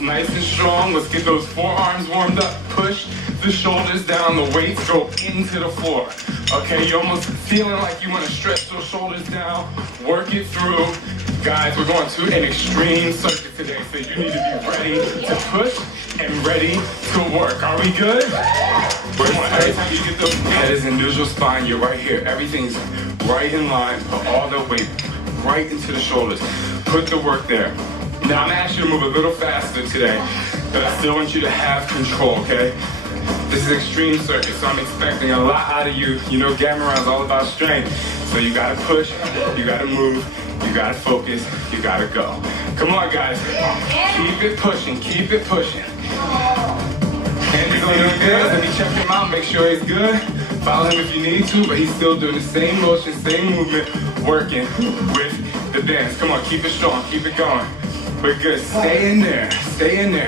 Nice and strong. Let's get those forearms warmed up. Push the shoulders down. The weights go into the floor. Okay, you're almost feeling like you want to stretch those shoulders down. Work it through. Guys, we're going to an extreme circuit today, so you need to be ready to push and ready to work. Are we good? Every time you get the head is in neutral spine, you're right here. Everything's right in line. Put all the weight right into the shoulders. Put the work there. Now I'm gonna ask you to move a little faster today, but I still want you to have control, okay? This is extreme circuit, so I'm expecting a lot out of you. You know Gamma Round's all about strength. So you gotta push, you gotta move, you gotta focus, you gotta go. Come on, guys. Keep it pushing, keep it pushing. Andy's doing good. Let me check him out, make sure he's good. Follow him if you need to, but he's still doing the same motion, same movement, working with the bands. Come on, keep it strong, keep it going. We're good. Stay in there,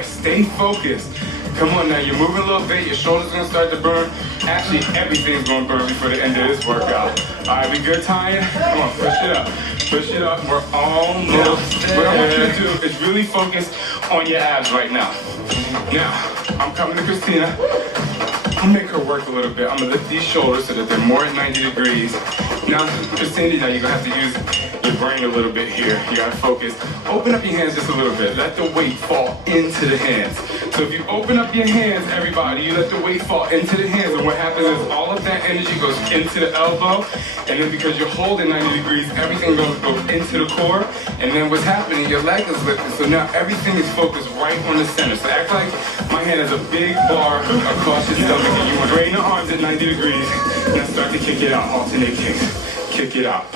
stay focused. Come on now, you're moving a little bit, your shoulders gonna start to burn. Actually, everything's gonna burn before the end of this workout. All right, we good, Tanya? Come on, push it up. Push it up, we're almost there. What I want you to do is really focus on your abs right now. Now, I'm coming to Christina. I'll make her work a little bit. I'm gonna lift these shoulders so that they're more at 90 degrees. Now, Christina, now you're gonna have to use your brain a little bit here. You gotta focus. Open up your hands just a little bit. Let the weight fall into the hands. So if you open up your hands, everybody, you let the weight fall into the hands, and what happens is all of that energy goes into the elbow, and then because you're holding 90 degrees, everything goes into the core, and then what's happening, your leg is lifted, so now everything is focused right on the center. So act like my hand has a big bar across your stomach, and you want to drain the arms at 90 degrees, and start to kick it out, alternate kicks. Kick it out.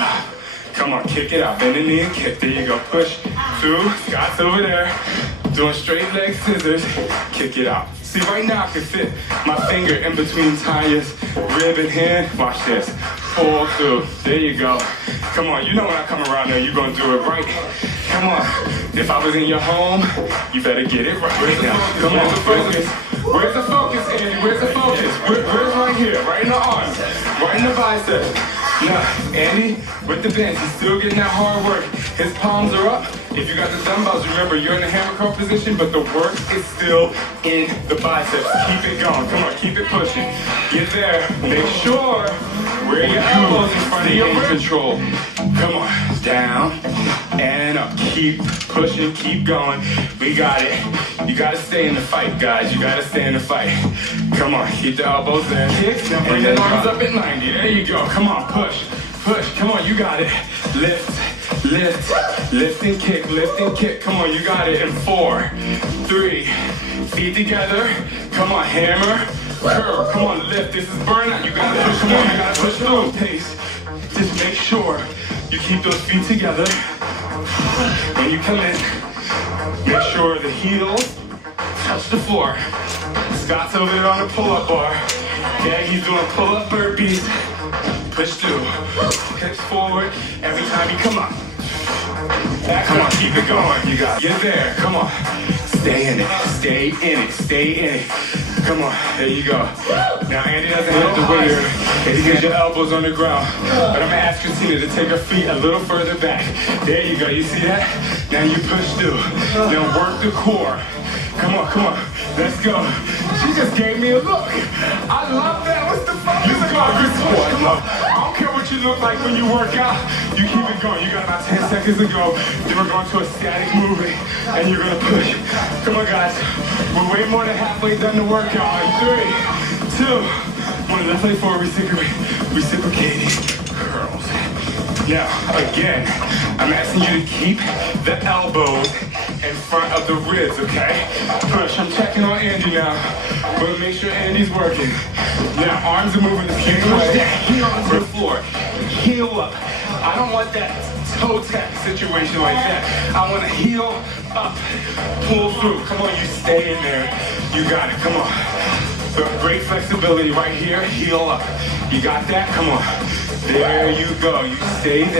Come on, kick it out. Bend the knee and kick. There you go. Push. 2. Scott's over there. Doing straight leg scissors. Kick it out. See, right now I can fit my finger in between Tanya's rib and hand. Watch this. Pull through. There you go. Come on. You know when I come around there, you're going to do it right. Come on. If I was in your home, you better get it right now. Come on, focus. Where's the focus, Andy? Where's the focus? Where's right here? Right in the arms. Right in the biceps. Now, Andy, with the bench, he's still getting that hard work. His palms are up. If you got the dumbbells, remember, you're in the hammer curl position, but the work is still in the biceps. Keep it going. Come on, keep it pushing. Get there. Make sure where your elbows in front of your control. Come on. Down and up. Keep pushing. Keep going. We got it. You got to stay in the fight, guys. You got to stay in the fight. Come on. Keep the elbows there. Kick. Now bring the arms up at 90. There you go. Come on. Push. Push. Come on. You got it. Lift. Lift. Lift and kick. Lift and kick. Come on. You got it. In 4, 3. Feet together. Come on. Hammer. Curl. Come on. Lift. This is burnout. You got to push. Come on. You got to push through. Pace. Just make sure you keep those feet together. When you come in, make sure the heels touch the floor. Scott's over there on the pull-up bar. Okay, he's doing pull-up burpees. Push through. Hips forward every time you come up. Come on, keep it going. You got it. Get there. Come on. Stay in it. Stay in it. Stay in it. Come on. There you go. Now, Andy doesn't have to wait here. He gets your elbows on the ground. But I'm going to ask Christina to take her feet a little further back. There you go. You see that? Now you push through. Now work the core. Come on, come on. Let's go. She just gave me a look. I love that. What's the fuck? You look like this one. Come on. I don't care what you look like when you work out. You keep it going. You got about 10 seconds to go. Then we're going to a static movement, and you're going to push. Come on, guys. We're way more than halfway done the workout. 3, 2, 1. Left leg forward. Reciprocating curls. Now, again, I'm asking you to keep the elbows in front of the ribs, okay? Push. I'm checking on Andy now. But make sure Andy's working. Now, arms are moving the same way. Push that heel onto the floor. Heel up. I don't want that toe tap situation like that. I want to heel up, pull through. Come on, you stay in there. You got it. Come on. So great flexibility right here. Heel up. You got that? Come on. There you go. You stay there.